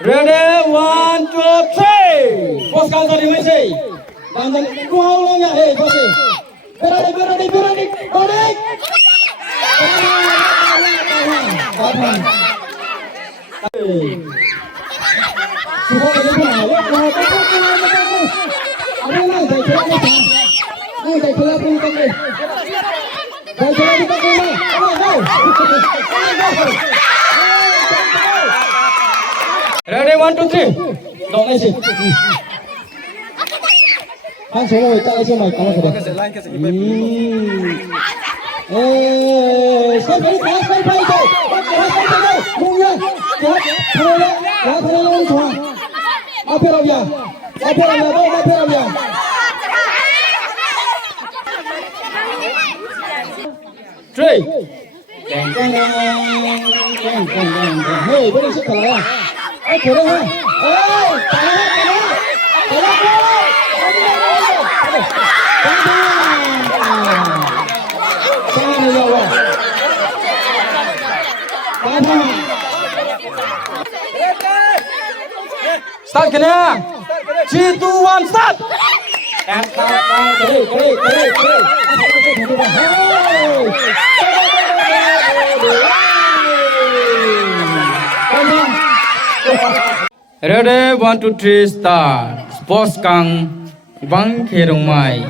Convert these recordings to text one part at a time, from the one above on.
Ready, 1, 2, 3. Bos kang tadi masih. Dan kau ulang ya, masih. Berani, balik. Semua lagi pun awak. Ada lah, saya kira pun. Saya kira pun tak. Saya kira kita pun. Ready, 1, 2, 3. Dong lagi. Han semua kita lagi mai kamu sudah. Sampai itu. Mungkin. Kalau semua. Apa dia? Three. Hey, boleh sekali ya. Oke dah. Start kena. 3, 2, 1, start. And start. Ready, 1, 2, 3, start. Sports kang bang kerong mai.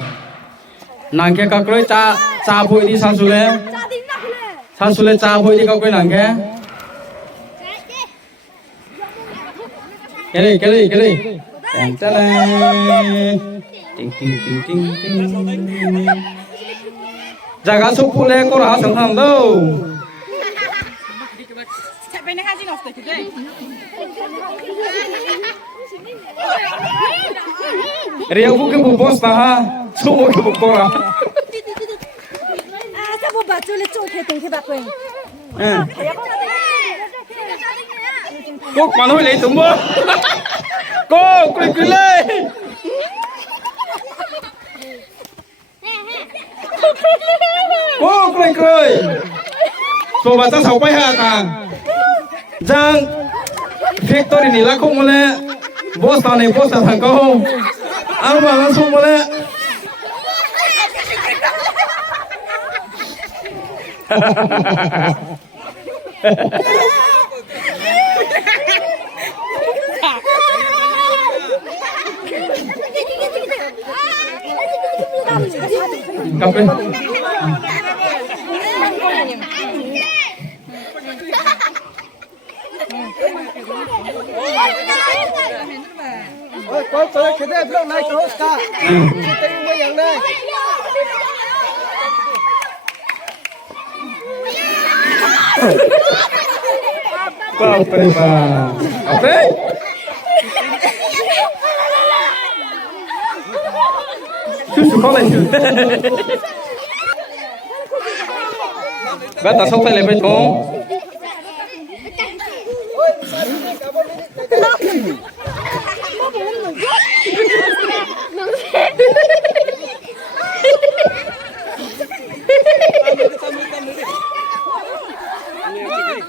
Nangke kakroi cha phui di sansule cha phui di kakroi nangke. Kali. Ting. Jaga supule kora sang do. Riau bukan bos taha, semua ke bukora. Saya mau baca le cok ke tengke bapak ini. Kok mana boleh tumbo? Kok kulit. Kok kulit. Coba saya sampai hatan. Jang factory ni lah kok mulai bos tanah kau. Apa langsung mulai. Kapan? Có tới cái đây lúc này có cả. Cái mấy dạng đây. Apa? Susu kau lagi. Bata sok tay lepas tu.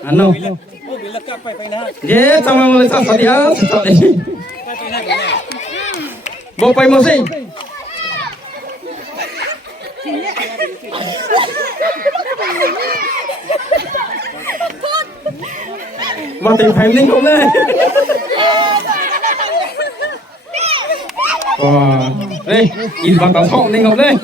Ano? Ye, sama mulai sa dia, sa ni. Bawa pai mo sih. Mà tìm phèm ninh cũng lên. Đây, nhìn vào tàu thọ ninh ngọc đây.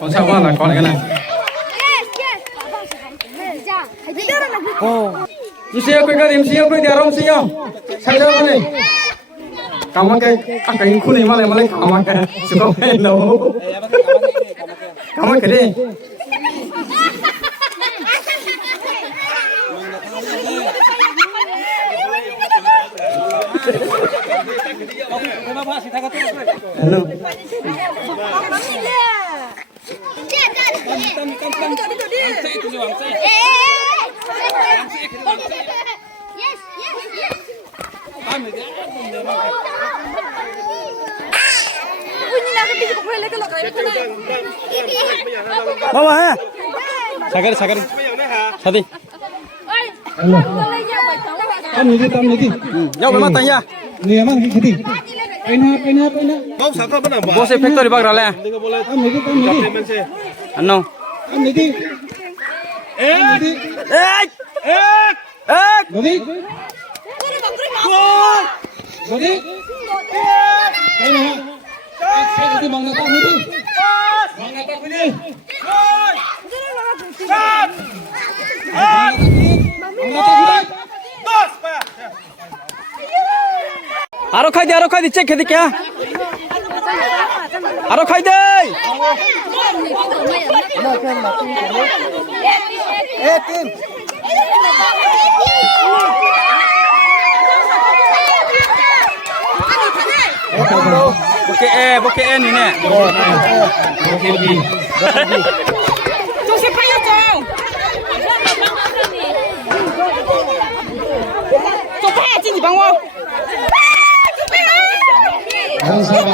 Con sao qua là con này cái này. Siapa kau dia orang siapa? Saya orang ni. Kamu ke? Aku ini kuni malah kamu ke? Suka main lo. Kamu ke ni? Hello. Bawa ha. Sagari. Sadi. Tam niti. Yau memang tanya. Ni emang खेती. Pena. Bos apa benar? Bos factory bag rale. Tam niti. Ano? Tam niti. Nadi. Nadi. Pena. Saya itu bang nata niti. Bang nata niti. Aro khai di check खेती क्या? Aro khai दे. Tim. Bokeh ni ne. Bokeh B. Tôi sẽ phải cho tôi phải xin chị bằng không? Yang sama.